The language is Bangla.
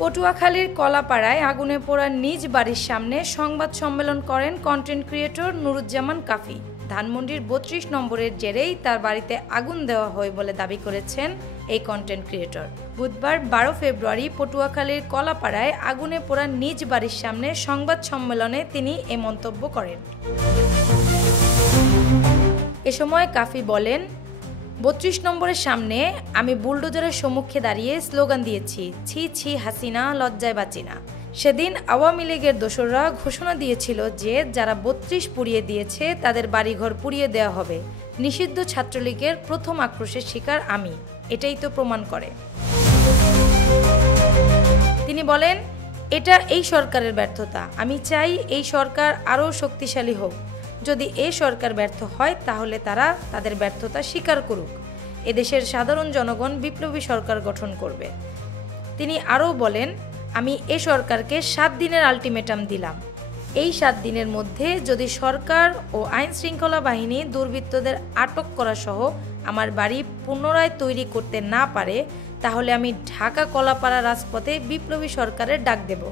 পটুয়াখালীর কলাপাড়ায় আগুনে পোড়া নিজ বাড়ির সামনে সংবাদ সম্মেলন করেন কন্টেন্ট ক্রিয়েটর নুরুজ্জামান কাফি। ধানমন্ডির ৩২ নম্বরের জেরেই তার বাড়িতে আগুন দেওয়া হয় বলে দাবি করেছেন এই কন্টেন্ট ক্রিয়েটর। বুধবার ১২ ফেব্রুয়ারি পটুয়াখালীর কলাপাড়ায় আগুনে পোড়া নিজ বাড়ির সামনে সংবাদ সম্মেলনে তিনি এ মন্তব্য করেন। এ সময় কাফি বলেন, ৩২ নম্বরের সামনে আমি বুলডোজারের সম্মুখে দাঁড়িয়ে স্লোগান দিয়েছি, ছি ছি হাসিনা, লজ্জায় বাঁচি না। সেদিন আওয়ামী লীগের দোসররা ঘোষণা দিয়েছিল যে যারা ৩২ পুড়িয়ে দিয়েছে তাদের বাড়িঘর পুড়িয়ে দেওয়া হবে। নিষিদ্ধ ছাত্রলীগের প্রথম আক্রোশের শিকার আমি, এটাই তো প্রমাণ করে। তিনি বলেন, এটা এই সরকারের ব্যর্থতা। আমি চাই এই সরকার আরও শক্তিশালী হোক। যদি এই সরকার ব্যর্থ হয় তাহলে তারা তাদের ব্যর্থতা স্বীকার করুক। এদেশের সাধারণ জনগণ বিপ্লবী সরকার গঠন করবে। তিনি আরও বলেন, আমি এ সরকারকে ৭ দিনের আলটিমেটাম দিলাম। এই ৭ দিনের মধ্যে যদি সরকার ও আইন শৃঙ্খলা বাহিনী দুর্বৃত্তদের আটক করা সহ আমার বাড়ি পুনরায় তৈরি করতে না পারে তাহলে আমি ঢাকা কলাপাড়া রাজপথে বিপ্লবী সরকারের ডাক দেব।